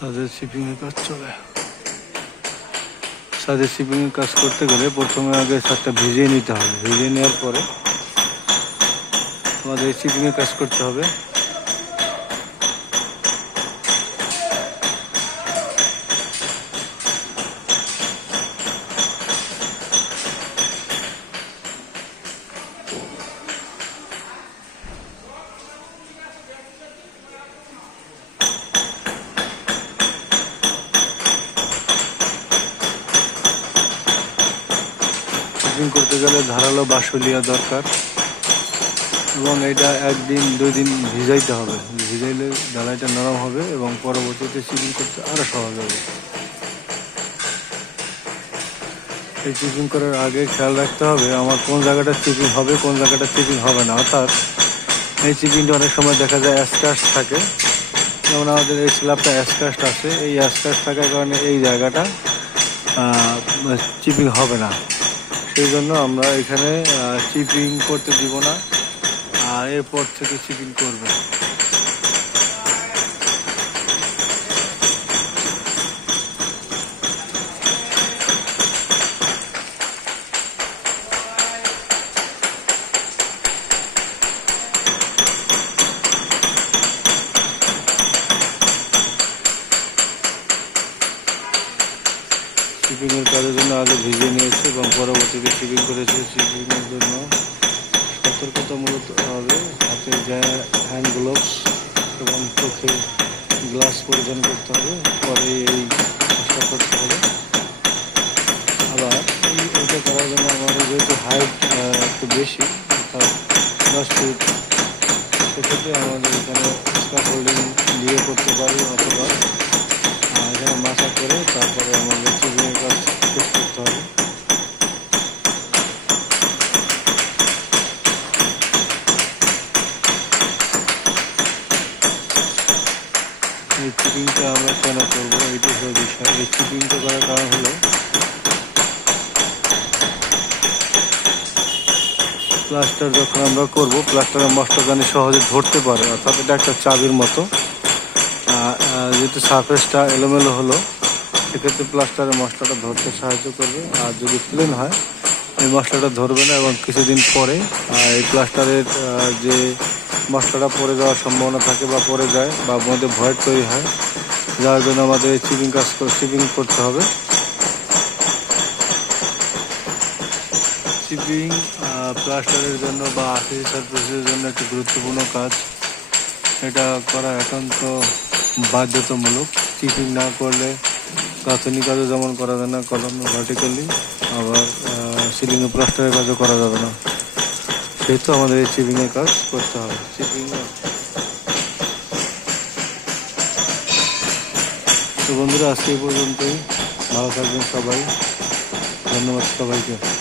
সাদের শিপিংয়ের কাজ চলে। সাদের শিপিংয়ের কাজ করতে গেলে প্রথমে আগে ছাদটা ভিজিয়ে নিতে হবে। ভিজিয়ে নেওয়ার পরে আমাদের শিপিংয়ের কাজ করতে হবে। শিপিং করতে গেলে ধারালো বাঁশুলিয়া দরকার। এবং এটা একদিন দুই দিন ভিজাইতে হবে। ভিজাইলে ঢালাইটা নরম হবে এবং পরবর্তীতে শিপিং করতে আরও সহজ হবে। এই চিপিং করার আগে খেয়াল রাখতে হবে আমার কোন জায়গাটা চিপিং হবে, কোন জায়গাটা চিপিং হবে না। অর্থাৎ এই চিপিংটা অনেক সময় দেখা যায় অ্যাসকাস্ট থাকে। যেমন আমাদের এই স্ল্যাবটা অ্যাসকাস্ট আছে। এই অ্যাসকাস্ট থাকার কারণে এই জায়গাটা চিপিং হবে না। সেই জন্য আমরা এখানে চিপিং করতে দিব না। আর এরপর থেকে চিপিং করবে। শিপিংয়ের কাজের জন্য আগে ভিজিয়ে নিয়েছে এবং পরবর্তীতে শিপিং করেছে। শিপিংয়ের জন্য সতর্কতামূলক হবে হাতে হ্যান্ড গ্লোভস এবং চোখে গ্লাস পরিধান করতে হবে। পরে এই কাজটা করতে হবে। আবার এই এটা করার জন্য আমাদের যেহেতু হাইট একটু বেশি, অর্থাৎ দশ ফিট সেক্ষেত্রে আমাদের এখানে স্কাপ হোল্ডিং দিয়ে করতে পারি এই আমরা কেন করব? এইটাই হলো বিষয়। এই করার কারণ হলো প্লাস্টার যখন আমরা করব প্লাস্টারের জানি সহজে ধরতে পারে, অর্থাৎ এটা একটা চাবির মতো। যেহেতু সারফেসটা এলোমেলো হলো সেক্ষেত্রে প্লাস্টারের মশলাটা ধরতে সাহায্য করবে। আর যদি প্লেন হয়, এই মশলাটা ধরবে না এবং কিছুদিন পরে এই প্লাস্টারের যে মশলাটা পড়ে যাওয়ার সম্ভাবনা থাকে বা পড়ে যায় বা মধ্যে ভয়েড তৈরি হয়, যার জন্য আমাদের চিপিং কাজ চিপিং করতে হবে। চিপিং প্লাস্টারের জন্য বা আর্টিফিশিয়াল সারফেসের জন্য একটি গুরুত্বপূর্ণ কাজ। এটা করা একান্ত বাধ্যতামূলক। চিপিং না করলে গাঁথনি কাজও যেমন করা যায় না কলম ভার্টিক্যালি আবার সিলিংয়ে প্লাস্টারের কাজও করা যাবে না। সেহেতু আমাদের এই চিপিংয়ের কাজ করতে হবে। চিপিং তো বন্ধুরা আজকে এই পর্যন্তই। ভালো থাকবেন সবাই। ধন্যবাদ সবাইকে।